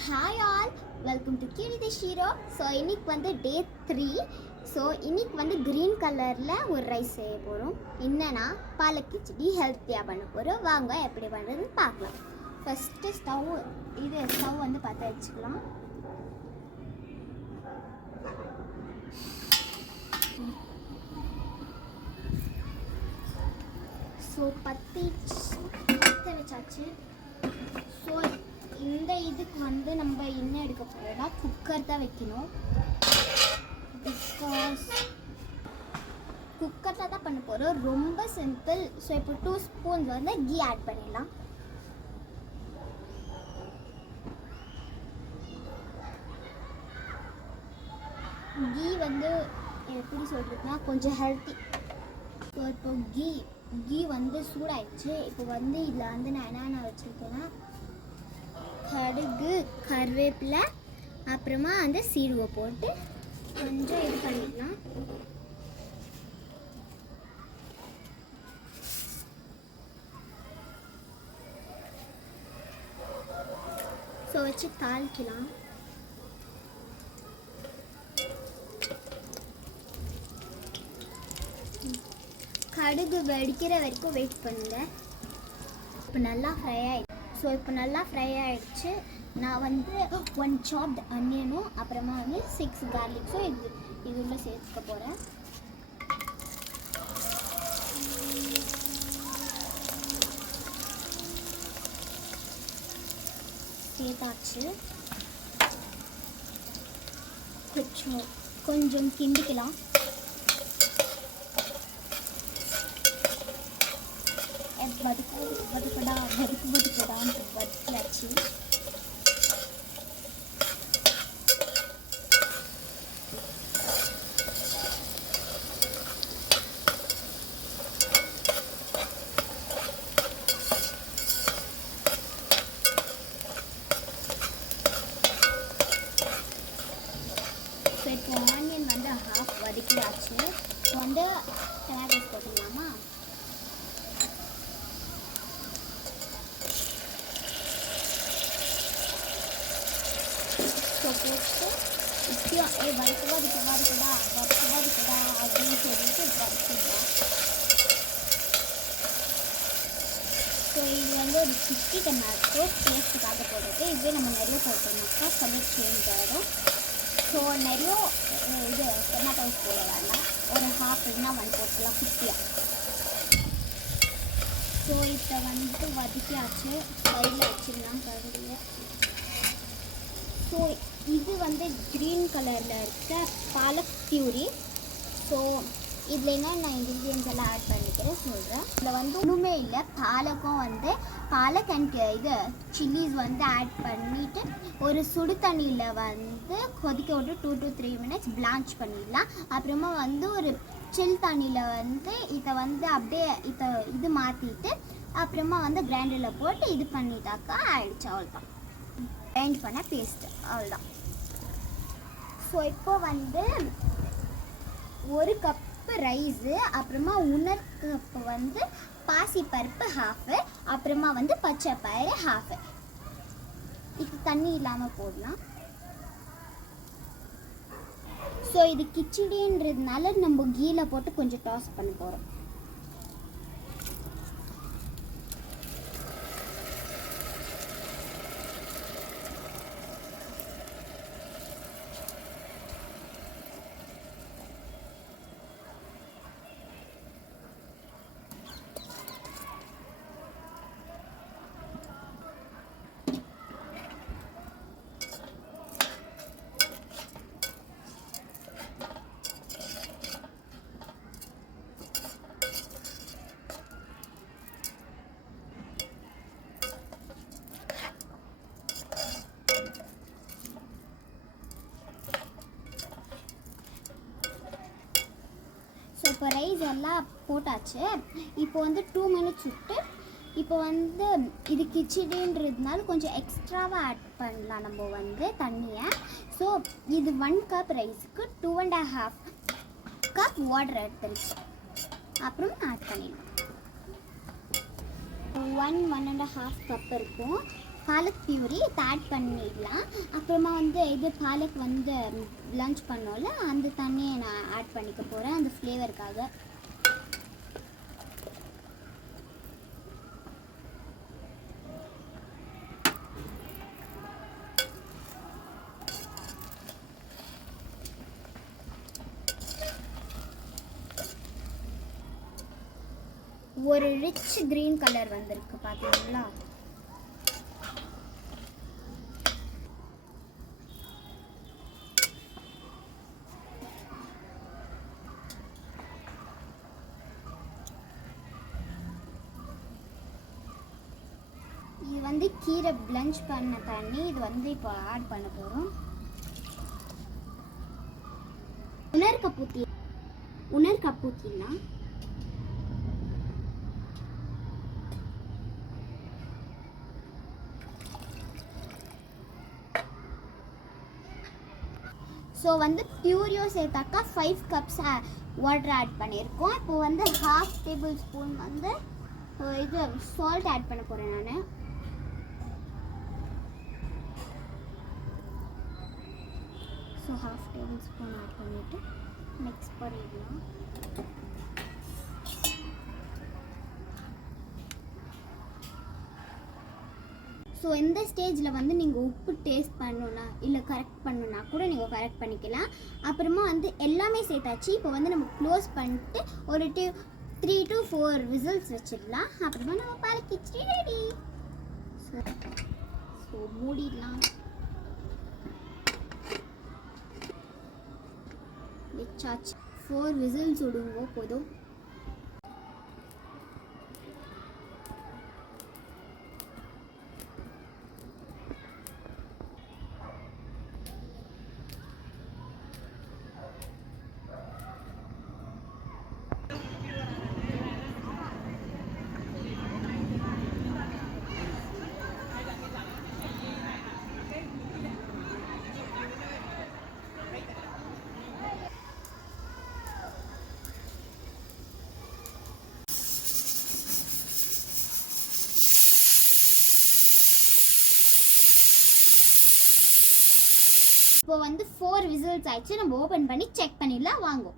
Hi all, welcome to Curie the shero. So இன்னைக்கு வந்து டே 3. So இன்னைக்கு வந்து க்ரீன் கலரில் ஒரு ரைஸ் செய்ய போகிறோம். என்னன்னா பாலக் கிச்சடி ஹெல்த்தியாக பண்ண போகிறோம். வாங்க எப்படி பண்ணுறதுன்னு பார்க்கலாம். ஃபஸ்ட்டு ஸ்டவ் வந்து பற்ற வச்சுக்கலாம். ஸோ பற்ற வச்சாச்சு. ஸோ இந்த இதுக்கு வந்து நம்ம என்ன எடுக்க போகிறோம்னா குக்கர் தான் வைக்கணும். பிகாஸ் குக்கரில் தான் பண்ண போகிறோம். ரொம்ப சிம்பிள். ஸோ இப்போ 2 ஸ்பூன்ஸ் வந்து கீ ஆட் பண்ணிடலாம். கீ வந்து எப்படி சொல்கிறதுனா கொஞ்சம் ஹெல்த்தி. ஸோ இப்போ கீ வந்து சூடாயிடுச்சு. இப்போ வந்து இதில் வந்து நான் என்னென்ன வச்சுருக்கேன்னா கடுகு, கருவேப்பிலை, அப்புறமா அந்த சீரகை போட்டு கொஞ்சம் இது பண்ணிடலாம். ஸோ வச்சு தாளிக்கலாம். கடுகு வெடிக்கிற வரைக்கும் வெயிட் பண்ணுங்க. இப்போ நல்லா ஃப்ரை ஆகிடுச்சு. ஸோ இப்போ நல்லா ஃப்ரை ஆகிடுச்சு. நான் வந்து 1 சாப்ட் அனியனும் அப்புறமா வந்து 6 கார்லிக்ஸும் இதுள்ள சேர்த்துக்க போகிறேன். சேர்த்தாச்சு. கொஞ்சம் கிண்டிக்கலாம். வதக்கடான்னு வதக்கியாச்சு. இப்போ ஆனியன் வந்து ஹாஃப் வதக்கியாச்சு. இப்போ வந்து டொமேட்டோஸ் போட்டுக்கலாமா? போட்டு இப்பயும் வதக்குதா அப்படின்னு சொல்லிட்டு வதக்கிடலாம். ஸோ இது வந்து ஒரு 50 டொமேட்டோ டேஸ்ட்டுக்காக போடுறது. இதுவே நம்ம நிறைய போட்டோம்னாக்கா கலர் சேஞ்ச் ஆகிடும். ஸோ நிறைய இது டொமேட்டோஸ் போட வேண்டாம். ஒரு ஹாஃப் இல்லைன்னா 1 போட்டுக்கலாம் 50. ஸோ இப்போ வந்து வதக்கியாச்சு. சைடில் வச்சிடலாம் கருவேப்பிலை. ஸோ இது வந்து க்ரீன் கலரில் இருக்க பாலக் பியூரி. ஸோ இதில் என்னென்ன இன்க்ரீடியன்ஸ் எல்லாம் ஆட் பண்ணிக்கிறேன் சொல்கிறேன். இதில் வந்து ஒன்றுமே இல்லை. பாலக் அண்ட் இது சில்லிஸ் வந்து ஆட் பண்ணிவிட்டு ஒரு சுடு தண்ணியில் வந்து கொதிக்க விட்டு 2 to 3 minutes பிளான்ச் பண்ணிடலாம். அப்புறமா வந்து ஒரு சில் தண்ணியில் வந்து இதை வந்து அப்படியே இது மாற்றிட்டு அப்புறமா வந்து கிரைண்டரில் போட்டு இது பண்ணிட்டாக்கா ஆயிடுச்சு. அவ்வளோதான். கிரைண்ட் பண்ண பேஸ்ட்டு அவ்வளோதான். ஸோ இப்போ வந்து 1 கப்பு ரைஸு, அப்புறமா 1 கப்பு வந்து பாசிப்பருப்பு ஹாஃபு, அப்புறமா வந்து பச்சை பயிறு ஹாஃபு. இது தண்ணி இல்லாமல் போடலாம். ஸோ இது கிச்சடின்றதுனால நம்ம கீழே போட்டு கொஞ்சம் டாஸ் பண்ண போகிறோம். இப்போ ரைஸ் எல்லாம் போட்டாச்சு. இப்போ வந்து 2 minutes விட்டு இப்போ வந்து இது கிச்சடின்றதுனால கொஞ்சம் எக்ஸ்ட்ராவாக ஆட் பண்ணலாம் நம்ம வந்து தண்ணியை. ஸோ இது 1 கப் ரைஸுக்கு 2.5 கப் வாட்டர் எடுத்துருச்சு. அப்புறம் ஆட் பண்ணிடலாம். 1.5 கப் இருக்கும். பாலக் பியூரி ஆட் பண்ணிடலாம். அப்புறமா வந்து இது பாலக் வந்து லன்ச் பண்ணோம்ல அந்த தண்ணியை நான் ஆட் பண்ணிக்க போகிறேன் அந்த ஃப்ளேவருக்காக. ஒரு ரிச் கிரீன் கலர் வந்திருக்கு பார்த்தீங்களா? இது வந்து கீரை பிளஞ்ச் பண்ண தண்ணி. இது வந்து இப்போ ஆட் பண்ண போகிறோம். உணர் கப்பூத்தினா ஸோ வந்து பியூரியோ சேர்த்தாக்கா 5 கப்ஸ் வாட்டர் ஆட் பண்ணியிருக்கோம். இப்போ வந்து 1/2 டேபிள் ஸ்பூன் வந்து இது சால்ட் ஆட் பண்ண போகிறேன் நான். ஸோ 1/2 டேபிள் ஸ்பூன் ஆட் பண்ணிவிட்டு மிக்ஸ் பண்ணிடலாம். ஸோ இந்த ஸ்டேஜில் வந்து நீங்கள் உப்பு டேஸ்ட் பண்ணணுன்னா இல்லை கரெக்ட் பண்ணணுன்னா கூட நீங்கள் கரெக்ட் பண்ணிக்கலாம். அப்புறமா வந்து எல்லாமே சேர்த்தாச்சு. இப்போ வந்து நம்ம க்ளோஸ் பண்ணிட்டு ஒரு 3 to 4 விசில்ஸ் வச்சிடலாம். அப்புறமா நம்ம பாலக் கிச்சடி ரெடி. ஸோ மூடிடலாம். வச்சாச்சு. 4 விசில்ஸ் விடுங்க போதும். இப்போ வந்து 4 விசில்ஸ் ஆயிடுச்சு. நம்ம ஓப்பன் பண்ணி செக் பண்ணிடலாம் வாங்க.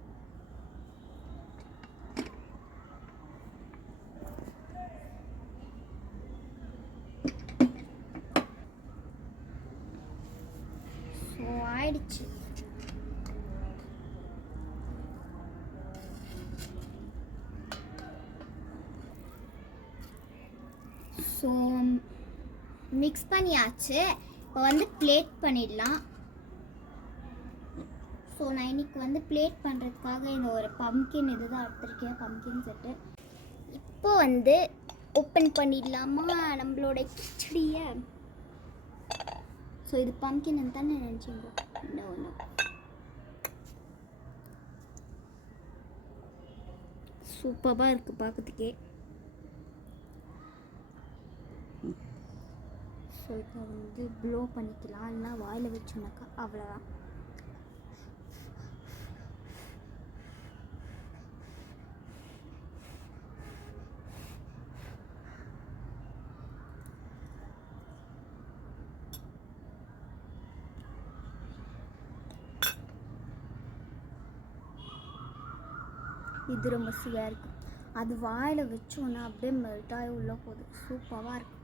ஸோ ஆயிடுச்சு. ஸோ மிக்ஸ் பண்ணியாச்சு. இப்போ வந்து பிளேட் பண்ணிடலாம். ஸோ நான் இன்னைக்கு வந்து பிளேட் பண்ணுறதுக்காக இந்த ஒரு பம்கின் இதுதான் எடுத்திருக்கேன், பம்கின் செட்டு. இப்போ வந்து ஓப்பன் பண்ணிடலாமா நம்மளோட கிச்சடியை? ஸோ இது பம்கின் தானே நினச்சிங்க? நோ. சூப்பராக இருக்குது பார்க்கறதுக்கே. ஸோ இப்போ வந்து ப்ளோ பண்ணிக்கலாம், இல்லைனா வாயில் வச்சோம்னாக்கா அவ்வளோதான். இது ரொம்ப சுவையாக இருக்குது. அது வாயில் வச்சோன்னா அப்படியே மெல்ட்டாகி உள்ளே போகுது. சூப்பராக இருக்குது.